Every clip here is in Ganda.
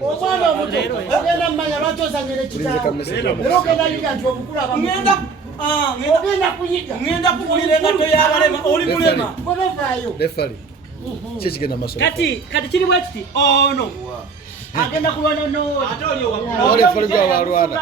Omwana omuto ogenda mmanya lwaki osangire kitaawo era ogenda liga nti obukulu abamugenda kuyiga ngenda kuwulira engato y'abalema oli mulema bonavaayo kikigenda maso kati kiri bwe kiti ono agenda kulwana ate oli owabalwana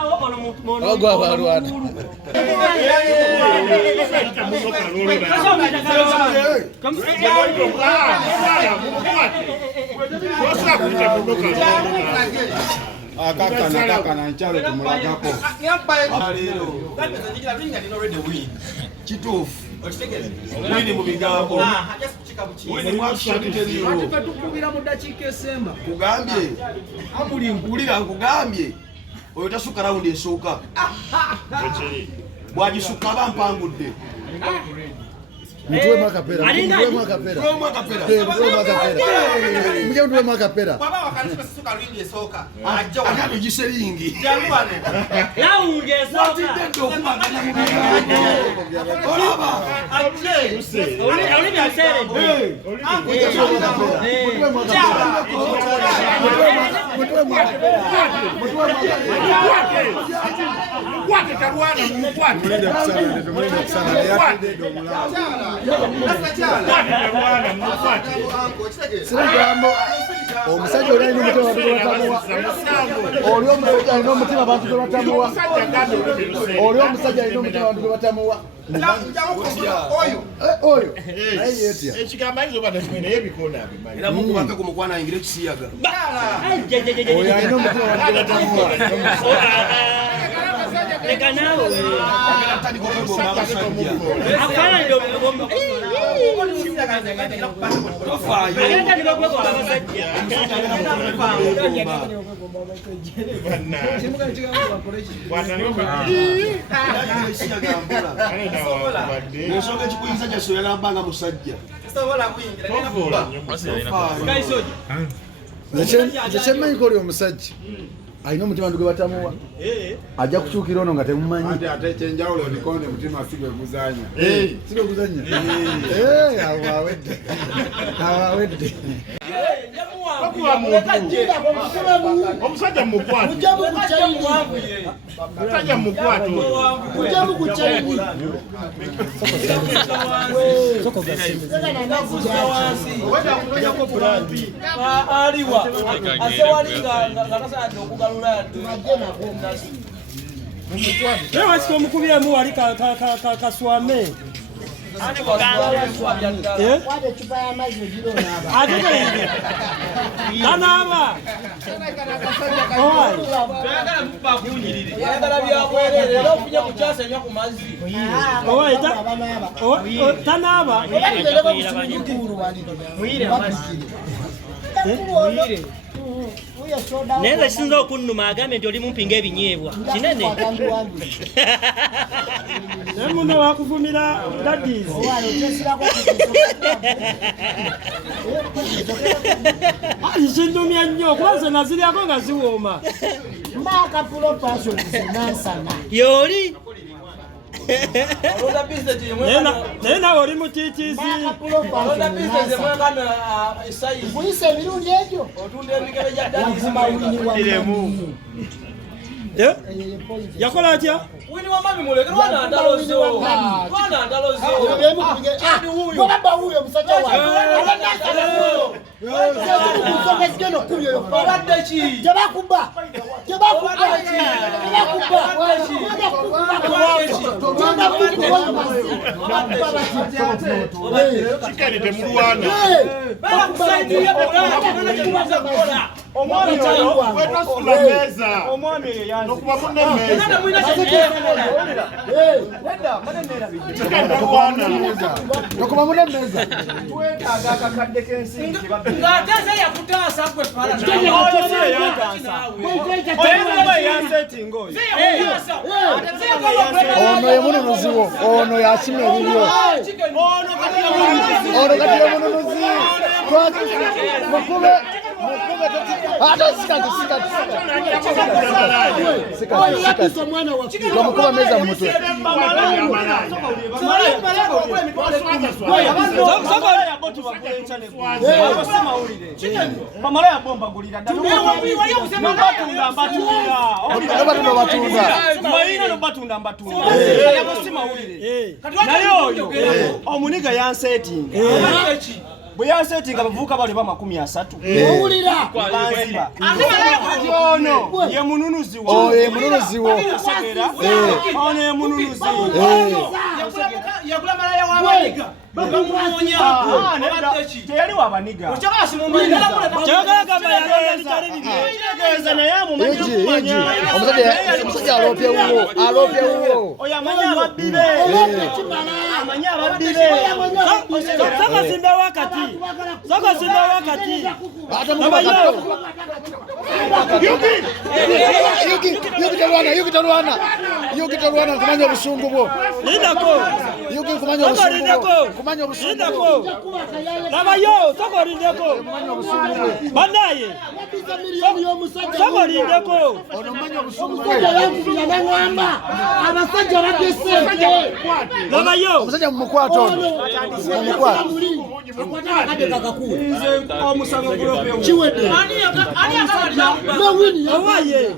akakana nkyalo tumulagako kituufu wini mu bigambo wini mwatusabiteriyo tukubira mu dakiika esemba kugambye amuli mpulira nkugambye oyo tasukka rawundi esooka bwagisukka aba mpangudde Mtuwe makapera. Mtuwe makapera. Baba wakanishika suka ringi esoka. Ajja wakati giseringi. Jalwane. Laundi esoka. Watidendo kumaganya mu bigambo. Olaba. Ajje. Oli byasere. Kwate karwana mukwate. Mulinde kusana yake ndo mulao. Siragamo omusajja oli alina omutima abantu batamuwa oli omusajja alina omutima abantu batamuwa oli omusajja alina omutima abantu batamuwa oyo naye yetya ekigambo ayinza oba nakimene ebikoona abimanyi era mukubaka ku mukwana ayingire kisiyaga oyo alina omutima abantu batamuwa leka nawe afana ndio nsonga ekikuyinza gyasoya nambanga musajja nze kyemmanyi oli omusajja alina omutima ndu gwe batamuwa ajja kukyukira ono nga temumanyi ate ekyenjawulo olikonde mutima sigwe guzanya sigwe guzanya awawedde omusajja mukwate omusajja mukwate kujamu kuchaini aliwa asewalinga ngakasade okugalula Ewa siko mukubyemu wali kaswame wade chupa ya maji ojiro naba ategeere tanaba tuyagala mupa kunyirire yagala byabwerere era ofunye kukyasa nnyo ku mazzi tanaba neze kisinza okunnuma agambye nti oli mumpinga ebinyeebwa kinene naye muno wakuvumira daddies kinnumya nnyo kuba nze naziryako nga ziwooma yoli naye nawe oli mutiitiizi kuyisa emirundi egyo yakola atya baba huyo msajja ono yemununuziwo ono yakima ebibyo ono kati yemununuzi mukube Mukuma meza mutwe. Pamala ya bomba gulira. Batunda batunda. Mayina no batunda batunda. Yabosima ulire. Nayo omuniga yansetting. Bwe yansetting abavuka bali ba 30. Owulira. Banziba. Ono ye mununuzi wo. Oh, ye mununuzi wo. Ono ye mununuzi. Yagula malaya wa baniga. Bakamuonya. Teyali wa baniga. Okyakasi mu mbali. Omusajja alopye wuwo. Oyamanya ababbibe. Amanya ababbibe. Soko simba wakati. Yuki talwana kumanya obusungu bwo. Lindako. Yuki kumanya obusungu bwo. Kumanya obusungu bwo. Labayo, soko lindako. Banaye. Soko lindako. Ono manya obusungu bwo. Abasajja bakesente. Labayo. Omusajja mumukwato ono. Mumukwato. Omusango gulope. Chiwede. Mawini Owaye.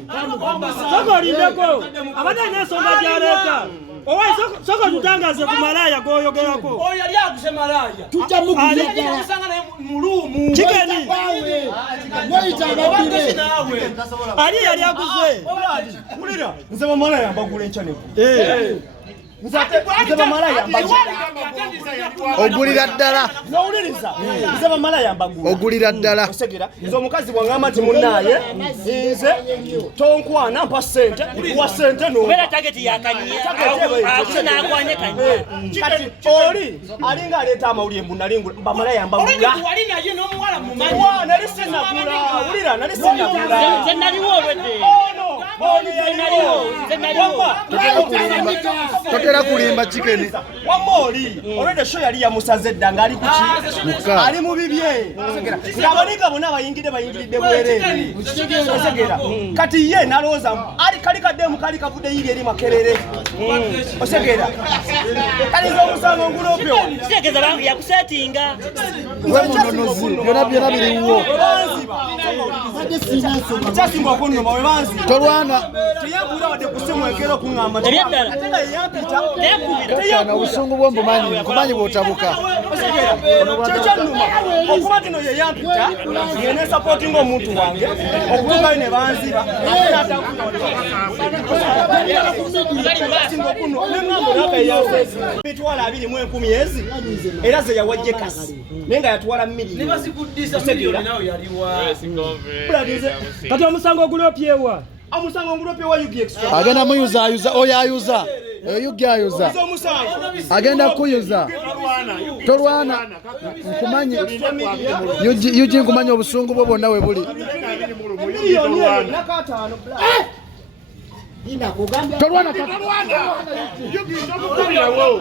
Soko lindako. Abadanya songa jareta. Owaye soko tutangaze ku malaya goyogerako. Oyo yali akusemalaya. tujja mugulira. Musanga ne mulumu. Chikeni. Wait ababire. Ali yali akuze. Kulira. Nze bamala yambagula enchaneko. Nze bamala yambagula. Ogulira ddala. Nowuliriza. Nze bamala yambagula. Ogulira ddala. Osegera. Nze omukazi wangamba nti munnaye. Nze tonkwana mpa ssente. Wa ssente no. Kubera target yakanyia. Akuna akwanye kanyia. Kati oli alinga aleta amawulire mbunalingu bamala yambagula. Wali nayo n'omuwala mu manyi. Wa nali sinagula. Wulira nali sinagula. Nze naliwo olwedde. Totera kulimba chicken. Wamoli. Already show yali ya musaze ddanga ali kuki. Ali mu bibye. Ngabaniga bonna bayingidde bwerere. Osegera. Kati ye naloza ali kali kademu kali kavude yiri eri makerere. Osegera. Kali zo musango ngulopyo. Kitegeza bangu yakusetinga. Gwe munonozi. Byona biriwo. Chasimba kunno mawe banzi. Tolwana. Teyagula wadde kusemwekero kuŋŋamba. Eby'eddala. Tega yampita. Teyakubira. Obusungu bwo mbumanyi bw'otabuka. Kyekyanuma okuba tino ye yampita yene supporting omuntu wange okutuukayo ne banziba mitwala 20,000 era ze yawajje kasi naye nga yatwala million. Kati omusango ogulopyewa. Omusango ngulopye wa Yugi Extra. Agenda muyuza oyo ayuza. Yugi ayuza. Agenda kuyuza. Tolwana. Nkumanyi. Yugi nkumanyi obusungu bwo bwonna we buli. Tolwana kati. Yugi ndokubirawo.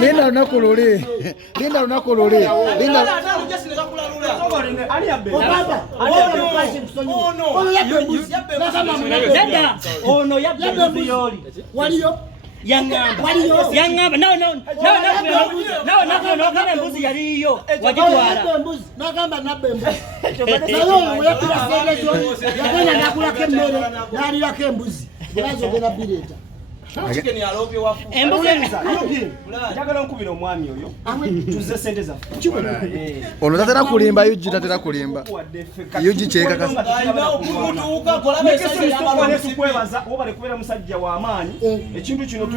Linda lunaku luli. Ono yabbe yoli. Waliyo. Yangamba. No, embuzi yaliyo. Wagitwala. Nagamba nabbe embuzi. Nayo yapira serezo. Yagenda nakulako emmere n'alirako embuzi. Bazogera bireta. Chicken yalopye wafu. Embuzi njagala nkubira omwami oyo. Tuze sente zaffe. Ono tatera kulimba Yugi tatera kulimba. Yugi kyeka kasi. Tukwebaza wobale kubeera musajja wa amaanyi ekintu kino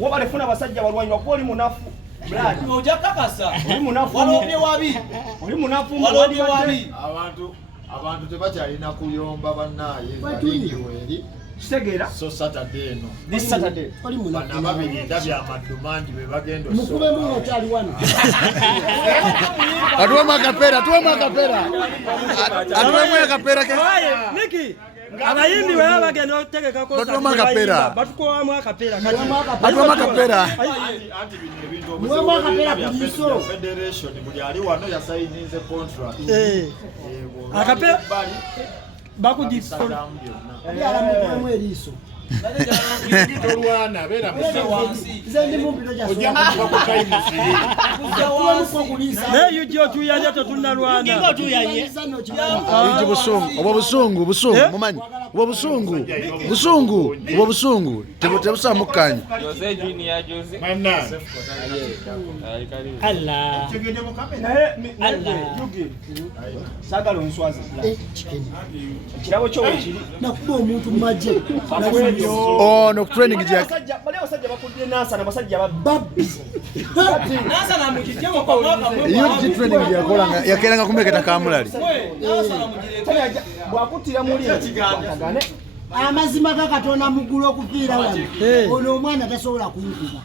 wobale funa abasajja balwanyi wakuba oli munafu brad oja kakasa oli munafu walopye wabi oli munafu walopye wabi abantu tebakyalina kuyomba bannaye eri Kitegera so Saturday no this Saturday Oli munafu. bana babiri ndabya amadumandi be bagenda Mukube mu hotel wano. Atuwemo akapera ke. Niki, abayimbi bwe bagenda otegeka ko Batuwamu akapera. batukowamu akapera Batuwamu akapera. Anti bino ebintu Muwemu akapera ku liiso. Federation buli ali wano yasayininze contract. akapera bakudisco Ali alamukulamu eriiso. Tolwana beera musawansi. Nze ndi mumpito gya Ojja kuba ku kaimusiri. Tuwamuko kuliisa. naye yujo tuyanja tetunnalwana Yuji busungu. Obwo busungu, busungu mumanyi. Obwo busungu. Busungu, obwo busungu. Tebusamukanya. Jose Junior Jose. Manna. Allah. Sagala onswazi. Chicken. Kirabo kyo wekiri. Nakuba omuntu mu magye. Oh, no training gya. Abasajja bakudde nasa n'abasajja Babbi. Yuji training gya kolanga yakeranga kumeketa kamulali. bwakutira muli ekigambagane. Amazima ga Katonda muggulu okufiira wano. Ono omwana tasobola kunkuba.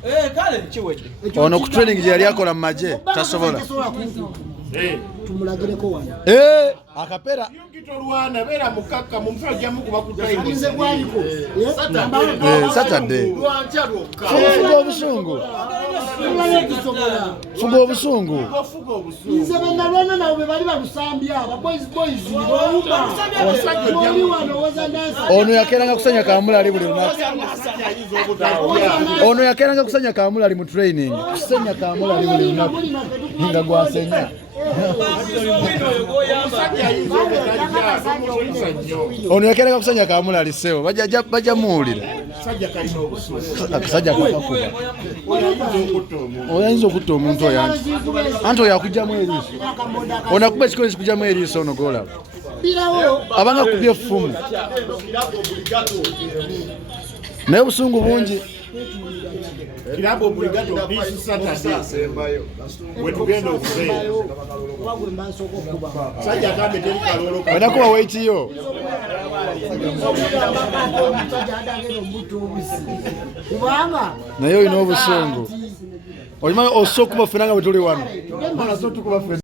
Ono ku training gya yali akola mu magye tasobola. Tasobola kunkuba. Tumulagireko wano. Akapera. Tolwana beera mukakka mu mfa ajja mukuba ku Nze kaimusiri. gwaliko. Saturday. Lwankya lwokka. Fuga obusungu. Fuga obusungu. Ofuga obusungu. Nze bennalwana nabo be bali balusambya boys bowuba. Oli wano woza nasa. Ono yakeranga kusanya kamulali buli lunaku. Ono yakeranga kusanya kamulali mu training. Kusanya kamulali buli lunaku. Nga gwasenya. Ono yakeranga kusanya kamulali sewo. Bajja muwulira. Akasajja kakakuba. Oyinza okutta omuntu oyo anti oyo akugyamu eriiso. Ono akuba ekikozi kikugyamu eriiso ono golaba. Abanga kubye effumu. Naye obusungu bungi. Kirabo obligato bisu Saturday. Wetugenda okubeera. Sajja agambe teri kalolo. Onakuba weitiyo. Naye olina obusungu. Oyimanyi osooka kuba ffenna nga bwe tuli wano.